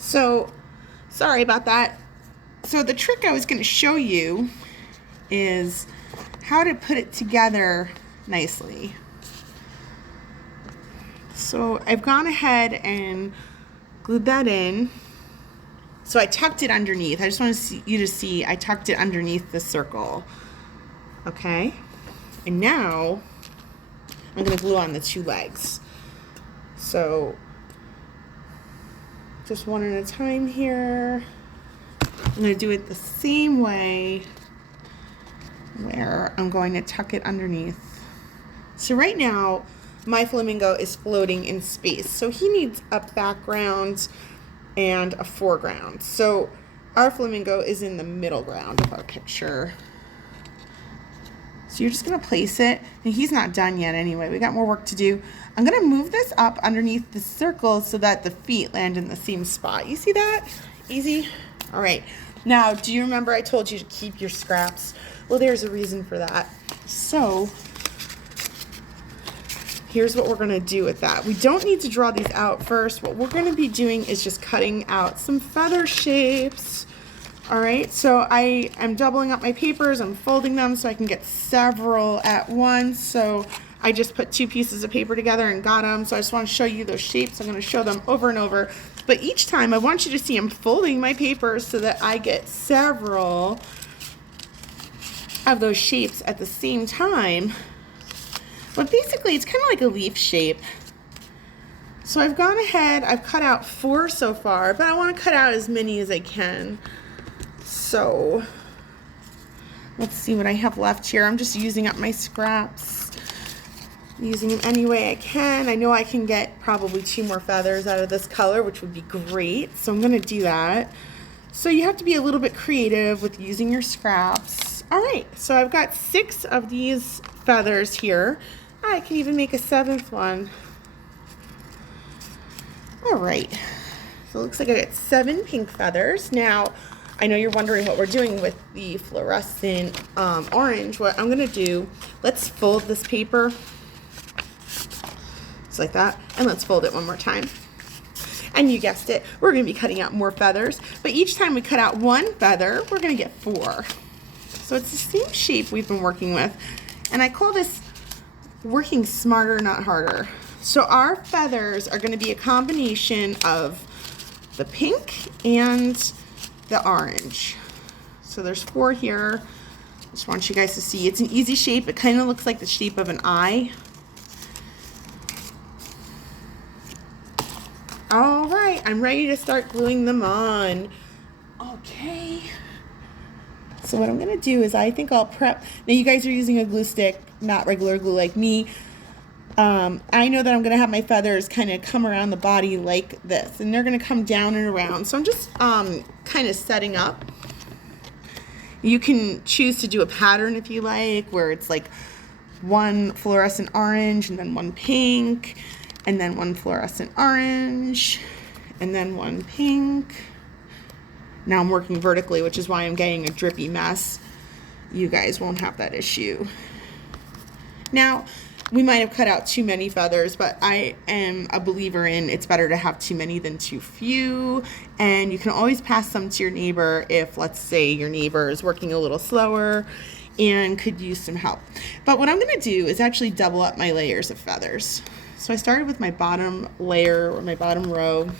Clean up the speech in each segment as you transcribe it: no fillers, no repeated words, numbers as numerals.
So, sorry about that. So the trick I was going to show you is how to put it together nicely. So I've gone ahead and glued that in. So I tucked it underneath. I just want you to see I tucked it underneath the circle. Okay? And now I'm going to glue on the two legs. So just one at a time here. I'm going to do it the same way where I'm going to tuck it underneath. So right now my flamingo is floating in space. So he needs a background and a foreground. So our flamingo is in the middle ground of our picture. So you're just going to place it, and he's not done yet anyway. We got more work to do. I'm going to move this up underneath the circle so that the feet land in the same spot. You see that? Easy? All right. Now, do you remember I told you to keep your scraps? Well, there's a reason for that. So here's what we're going to do with that. We don't need to draw these out first. What we're going to be doing is just cutting out some feather shapes. All right, so I am doubling up my papers. I'm folding them so I can get several at once. So I just put 2 pieces of paper together and got them. So I just want to show you those shapes. I'm going to show them over and over. But each time I want you to see I'm folding my papers so that I get several of those shapes at the same time. But basically it's kind of like a leaf shape. So I've gone ahead, I've cut out 4 so far, but I want to cut out as many as I can. So let's see what I have left here. I'm just using up my scraps, using them any way I can. I know I can get probably 2 more feathers out of this color, which would be great. So I'm going to do that. So you have to be a little bit creative with using your scraps. All right, so I've got 6 of these feathers here. I can even make a 7th one. All right, so it looks like I got 7 pink feathers. Now, I know you're wondering what we're doing with the fluorescent orange. What I'm gonna do, let's fold this paper just like that, and let's fold it one more time. And you guessed it, we're gonna be cutting out more feathers, but each time we cut out 1 feather, we're gonna get 4. So it's the same shape we've been working with, and I call this working smarter, not harder. So our feathers are gonna be a combination of the pink and the orange. So there's 4 here. Just want you guys to see. It's an easy shape. It kind of looks like the shape of an eye. All right, I'm ready to start gluing them on. Okay. So what I'm gonna do is I think I'll prep. Now you guys are using a glue stick, not regular glue like me. I know that I'm going to have my feathers kind of come around the body like this, and they're going to come down and around. So I'm just kind of setting up. You can choose to do a pattern if you like, where it's like 1 fluorescent orange and then 1 pink, and then 1 fluorescent orange, and then 1 pink. Now I'm working vertically, which is why I'm getting a drippy mess. You guys won't have that issue. Now, we might have cut out too many feathers, but I am a believer in it's better to have too many than too few. And you can always pass some to your neighbor if, let's say, your neighbor is working a little slower and could use some help. But what I'm going to do is actually double up my layers of feathers. So I started with my bottom layer or my bottom row.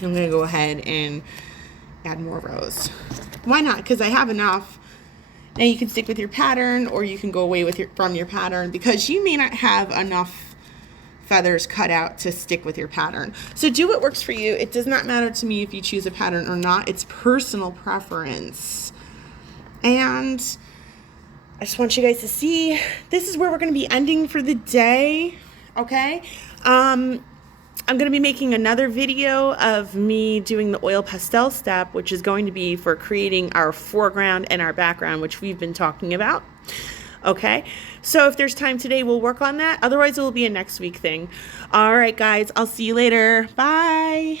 I'm going to go ahead and add more rows. Why not? Because I have enough. Now you can stick with your pattern, or you can go away with from your pattern, because you may not have enough feathers cut out to stick with your pattern. So do what works for you. It does not matter to me if you choose a pattern or not. It's personal preference. And I just want you guys to see, this is where we're going to be ending for the day. Okay? I'm going to be making another video of me doing the oil pastel step, which is going to be for creating our foreground and our background, which we've been talking about. Okay, so if there's time today, we'll work on that. Otherwise, it will be a next week thing. All right, guys, I'll see you later. Bye.